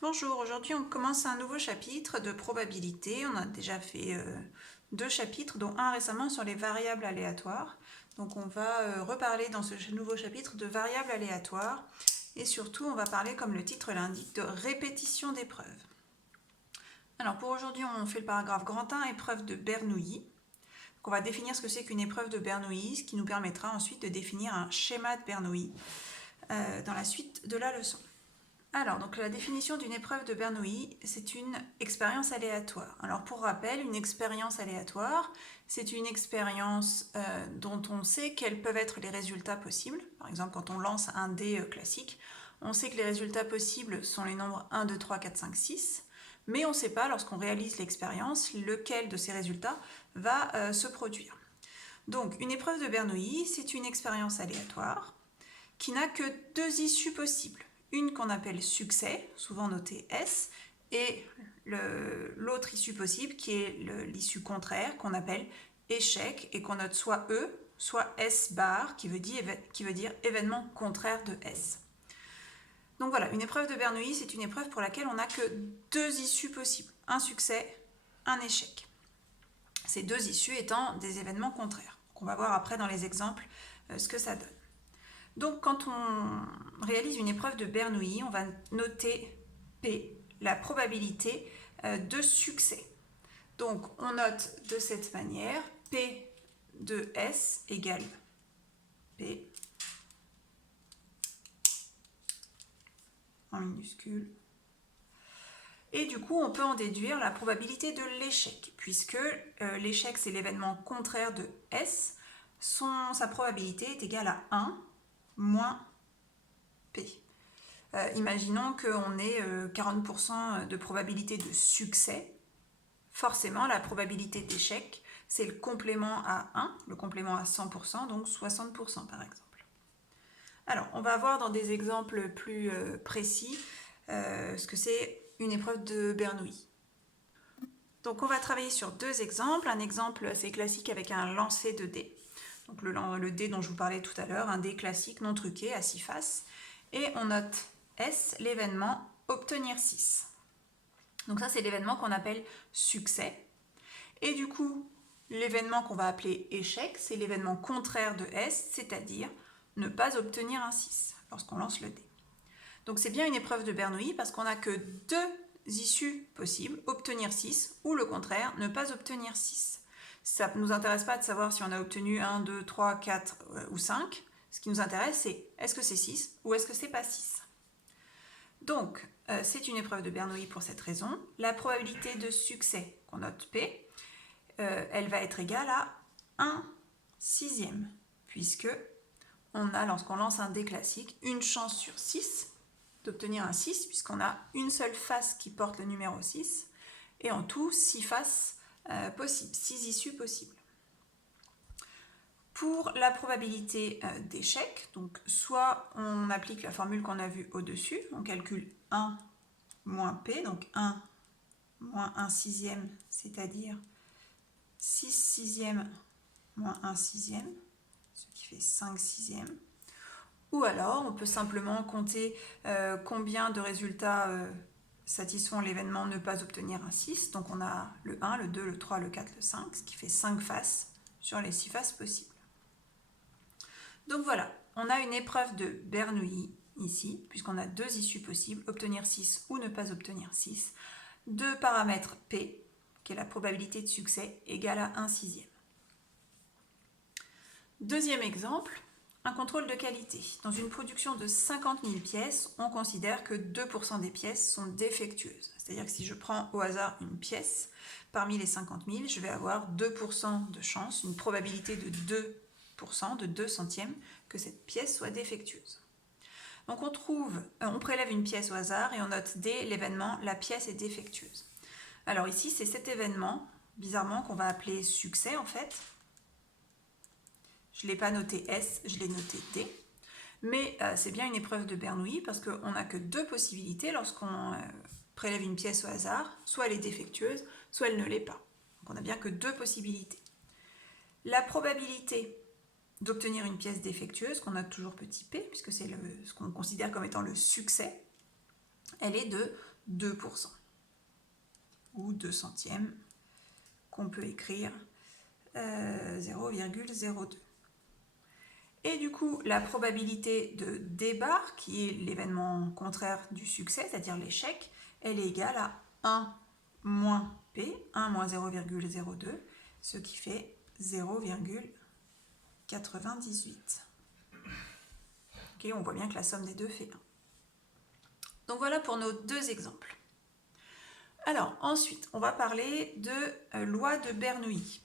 Bonjour, aujourd'hui on commence un nouveau chapitre de probabilité. On a déjà fait deux chapitres, dont un récemment sur les variables aléatoires. Donc on va reparler dans ce nouveau chapitre de variables aléatoires et surtout on va parler, comme le titre l'indique, de répétition d'épreuves. Alors pour aujourd'hui on fait le paragraphe grand 1, épreuve de Bernoulli. Donc on va définir ce que c'est qu'une épreuve de Bernoulli, ce qui nous permettra ensuite de définir un schéma de Bernoulli dans la suite de la leçon. Alors, donc la définition d'une épreuve de Bernoulli, c'est une expérience aléatoire. Alors, pour rappel, une expérience aléatoire, c'est une expérience dont on sait quels peuvent être les résultats possibles. Par exemple, quand on lance un dé classique, on sait que les résultats possibles sont les nombres 1, 2, 3, 4, 5, 6, mais on ne sait pas, lorsqu'on réalise l'expérience, lequel de ces résultats va se produire. Donc, une épreuve de Bernoulli, c'est une expérience aléatoire qui n'a que deux issues possibles. Une qu'on appelle succès, souvent notée S, et l'autre issue possible qui est l'issue contraire qu'on appelle échec et qu'on note soit E, soit S bar qui veut dire événement contraire de S. Donc voilà, une épreuve de Bernoulli, c'est une épreuve pour laquelle on n'a que deux issues possibles, un succès, un échec. Ces deux issues étant des événements contraires. Donc on va voir après dans les exemples ce que ça donne. Donc quand on réalise une épreuve de Bernoulli, on va noter P, la probabilité de succès. Donc on note de cette manière P de S égale P en minuscule. Et du coup, on peut en déduire la probabilité de l'échec, puisque l'échec, c'est l'événement contraire de S. Sa probabilité est égale à 1 moins P. Imaginons qu'on ait 40% de probabilité de succès. Forcément, la probabilité d'échec, c'est le complément à 1, le complément à 100%, donc 60% par exemple. Alors, on va voir dans des exemples plus précis ce que c'est une épreuve de Bernoulli. Donc, on va travailler sur deux exemples. Un exemple assez classique avec un lancer de dés. Donc, le dé dont je vous parlais tout à l'heure, un dé classique non truqué à 6 faces. Et on note S, l'événement obtenir 6. Donc ça, c'est l'événement qu'on appelle succès. Et du coup, l'événement qu'on va appeler échec, c'est l'événement contraire de S, c'est-à-dire ne pas obtenir un 6 lorsqu'on lance le dé. Donc c'est bien une épreuve de Bernoulli parce qu'on n'a que deux issues possibles, obtenir 6 ou le contraire, ne pas obtenir 6. Ça ne nous intéresse pas de savoir si on a obtenu 1, 2, 3, 4 ou 5. Ce qui nous intéresse, c'est est-ce que c'est 6 ou est-ce que c'est pas 6. Donc, c'est une épreuve de Bernoulli pour cette raison. La probabilité de succès, qu'on note P, elle va être égale à 1 sixième, puisque on a, lorsqu'on lance un dé classique, une chance sur 6 d'obtenir un 6, puisqu'on a une seule face qui porte le numéro 6, et en tout, 6 faces possibles, 6 issues possibles. Pour la probabilité d'échec, donc soit on applique la formule qu'on a vue au-dessus, on calcule 1 moins P, donc 1 moins 1 sixième, c'est-à-dire 6 sixièmes moins 1 sixième, ce qui fait 5 sixièmes. Ou alors, on peut simplement compter combien de résultats satisfont l'événement ne pas obtenir un 6. Donc on a le 1, le 2, le 3, le 4, le 5, ce qui fait 5 faces sur les 6 faces possibles. Donc voilà, on a une épreuve de Bernoulli ici, puisqu'on a deux issues possibles, obtenir 6 ou ne pas obtenir 6. Deux paramètres P, qui est la probabilité de succès, égale à 1 sixième. Deuxième exemple, un contrôle de qualité. Dans une production de 50 000 pièces, on considère que 2% des pièces sont défectueuses. C'est-à-dire que si je prends au hasard une pièce, parmi les 50 000, je vais avoir 2% de chance, une probabilité de 2%, de 2 centièmes, que cette pièce soit défectueuse. Donc on prélève une pièce au hasard et on note dès l'événement, la pièce est défectueuse. Alors ici, c'est cet événement, bizarrement, qu'on va appeler succès en fait. Je ne l'ai pas noté S, je l'ai noté D. Mais c'est bien une épreuve de Bernoulli parce qu'on n'a que deux possibilités lorsqu'on prélève une pièce au hasard. Soit elle est défectueuse, soit elle ne l'est pas. Donc on n'a bien que deux possibilités. La probabilité d'obtenir une pièce défectueuse, qu'on note toujours petit p, puisque c'est ce qu'on considère comme étant le succès, elle est de 2%, ou 2 centièmes, qu'on peut écrire 0,02. Et du coup, la probabilité de débarre, qui est l'événement contraire du succès, c'est-à-dire l'échec, elle est égale à 1 moins P, 1 moins 0,02, ce qui fait 0,98. Okay, on voit bien que la somme des deux fait 1. Donc voilà pour nos deux exemples. Alors ensuite, on va parler de loi de Bernoulli.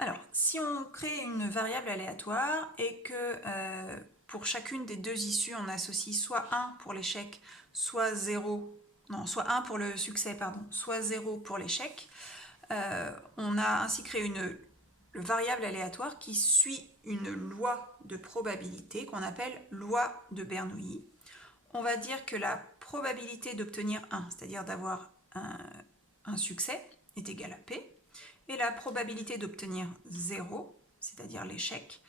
Alors, si on crée une variable aléatoire et que pour chacune des deux issues, on associe soit 1 pour l'échec, soit 0, non, soit 1 pour le succès, pardon, soit 0 pour l'échec, on a ainsi créé une variable aléatoire qui suit une loi de probabilité qu'on appelle loi de Bernoulli. On va dire que la probabilité d'obtenir 1, c'est-à-dire d'avoir un succès, est égale à P. Et la probabilité d'obtenir 0, c'est-à-dire l'échec,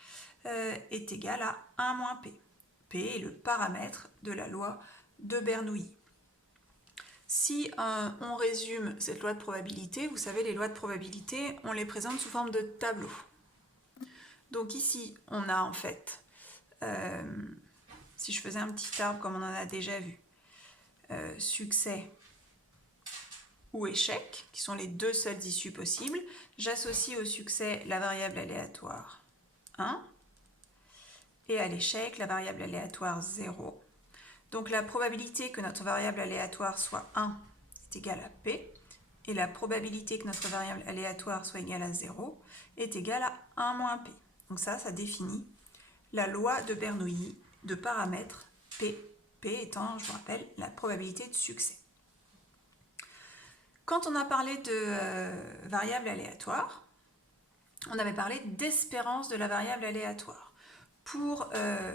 est égale à 1 moins P. P est le paramètre de la loi de Bernoulli. Si on résume cette loi de probabilité, vous savez, les lois de probabilité, on les présente sous forme de tableau. Donc ici, on a en fait, si je faisais un petit arbre comme on en a déjà vu, succès ou échec, qui sont les deux seules issues possibles, j'associe au succès la variable aléatoire 1 et à l'échec la variable aléatoire 0. Donc la probabilité que notre variable aléatoire soit 1 est égale à P et la probabilité que notre variable aléatoire soit égale à 0 est égale à 1 moins P. Donc ça définit la loi de Bernoulli de paramètre P. P étant, je vous rappelle, la probabilité de succès. Quand on a parlé de variable aléatoire, on avait parlé d'espérance de la variable aléatoire. Pour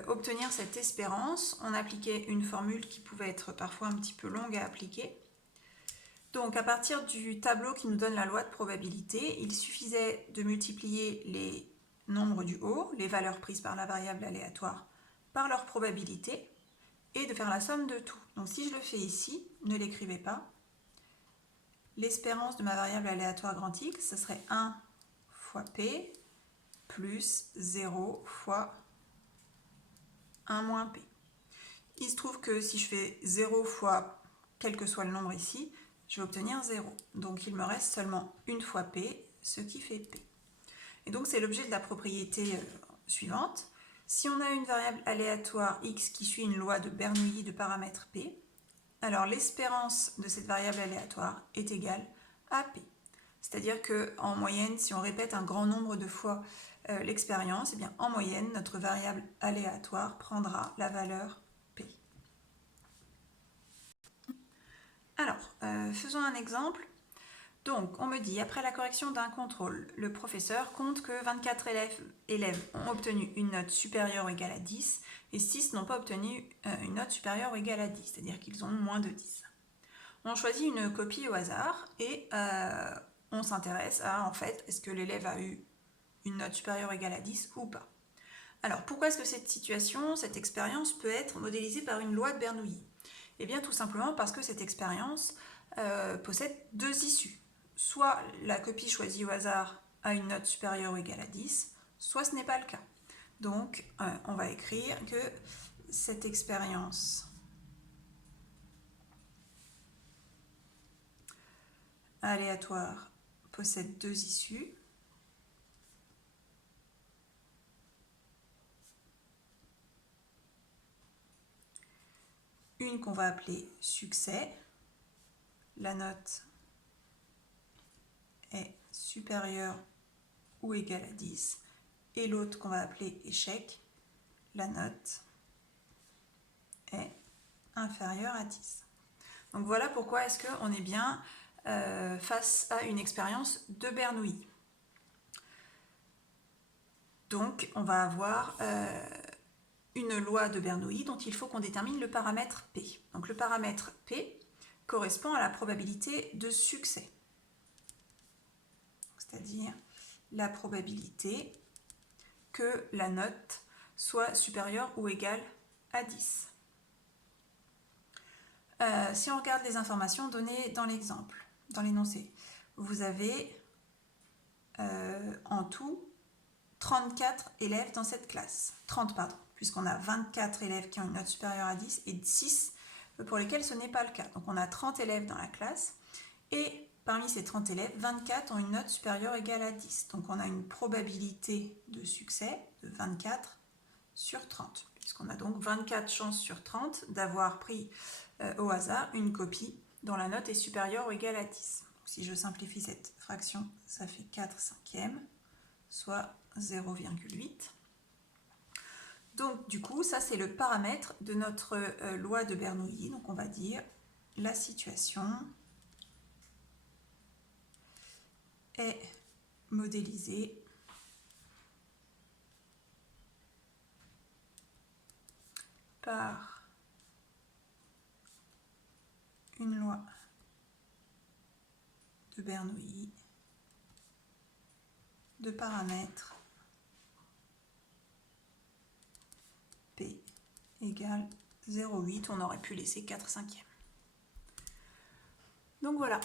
obtenir cette espérance, on appliquait une formule qui pouvait être parfois un petit peu longue à appliquer. Donc à partir du tableau qui nous donne la loi de probabilité, il suffisait de multiplier les nombres du haut, les valeurs prises par la variable aléatoire, par leur probabilité, et de faire la somme de tout. Donc si je le fais ici, ne l'écrivez pas, l'espérance de ma variable aléatoire grand X, ce serait 1 fois P plus 0 fois 1 moins P. Il se trouve que si je fais 0 fois quel que soit le nombre ici, je vais obtenir 0. Donc il me reste seulement une fois P, ce qui fait P. Et donc c'est l'objet de la propriété suivante. Si on a une variable aléatoire X qui suit une loi de Bernoulli de paramètre P, alors l'espérance de cette variable aléatoire est égale à P. C'est-à-dire qu'en moyenne, si on répète un grand nombre de fois l'expérience, eh bien, en moyenne, notre variable aléatoire prendra la valeur P. Alors, faisons un exemple. Donc, on me dit, après la correction d'un contrôle, le professeur compte que 24 élèves ont obtenu une note supérieure ou égale à 10 et 6 n'ont pas obtenu une note supérieure ou égale à 10, c'est-à-dire qu'ils ont moins de 10. On choisit une copie au hasard et on s'intéresse à, en fait, est-ce que l'élève a eu une note supérieure ou égale à 10 ou pas. Alors, pourquoi est-ce que cette situation, cette expérience peut être modélisée par une loi de Bernoulli? Eh bien, tout simplement parce que cette expérience possède deux issues. Soit la copie choisie au hasard a une note supérieure ou égale à 10, soit ce n'est pas le cas. Donc, on va écrire que cette expérience aléatoire possède deux issues. Une qu'on va appeler succès. La note est supérieure ou égale à 10. Et l'autre qu'on va appeler échec. La note est inférieure à 10. Donc voilà pourquoi est-ce qu'on est bien face à une expérience de Bernoulli. Donc on va avoir une loi de Bernoulli dont il faut qu'on détermine le paramètre P. Donc le paramètre P correspond à la probabilité de succès, c'est-à-dire la probabilité que la note soit supérieure ou égale à 10. si on regarde les informations données dans l'exemple, dans l'énoncé, vous avez en tout 34 élèves dans cette classe. 30, pardon, puisqu'on a 24 élèves qui ont une note supérieure à 10 et 6 pour lesquels ce n'est pas le cas. Donc on a 30 élèves dans la classe et parmi ces 30 élèves, 24 ont une note supérieure ou égale à 10. Donc on a une probabilité de succès de 24 sur 30, puisqu'on a donc 24 chances sur 30 d'avoir pris au hasard une copie dont la note est supérieure ou égale à 10. Donc, si je simplifie cette fraction, ça fait 4 cinquièmes, soit 0,8. Donc du coup, ça c'est le paramètre de notre loi de Bernoulli. Donc on va dire la situation est modélisée par une loi de Bernoulli de paramètres P égale 0,8. On aurait pu laisser 4 cinquièmes. Donc voilà.